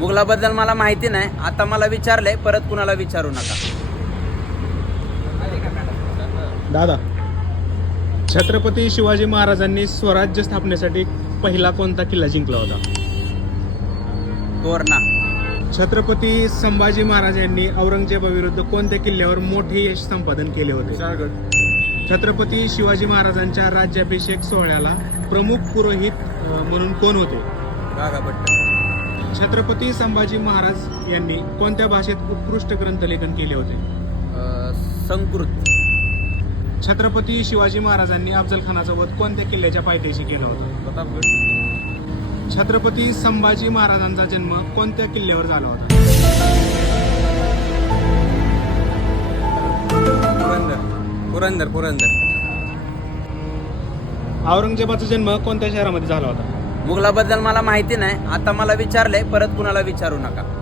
मुघलाबद्दल मला माहिती नाही. आता मला विचारलंय परत कुणाला विचारू नका. दादा छत्रपती शिवाजी महाराजांनी स्वराज्य स्थापनेसाठी पहिला कोणता किल्ला जिंकला होता? तोरणा. छत्रपती संभाजी महाराज यांनी औरंगजेबाविरुद्ध कोणत्या किल्ल्यावर मोठे यश संपादन केले होते? छत्रपती शिवाजी महाराजांच्या राज्याभिषेक सोहळ्याला प्रमुख पुरोहित म्हणून कोण होते? गागाभट्ट छत्रपती संभाजी महाराज यांनी कोणत्या भाषेत उत्कृष्ट ग्रंथलेखन केले होते? अं, संस्कृत. छत्रपती शिवाजी महाराजांनी अफजल खानाचा वध कोणत्या किल्ल्याच्या पायथ्याशी केला होता? छत्रपती संभाजी महाराजांचा जन्म कोणत्या किल्ल्यावर झाला होता? पुरंदर. पुरंदर पुरंदर. औरंगजेबाचा जन्म कोणत्या शहरामध्ये झाला होता? मुघलाबद्दल मला माहिती नाही. आता मला विचारलंय परत कुणाला विचारू नका.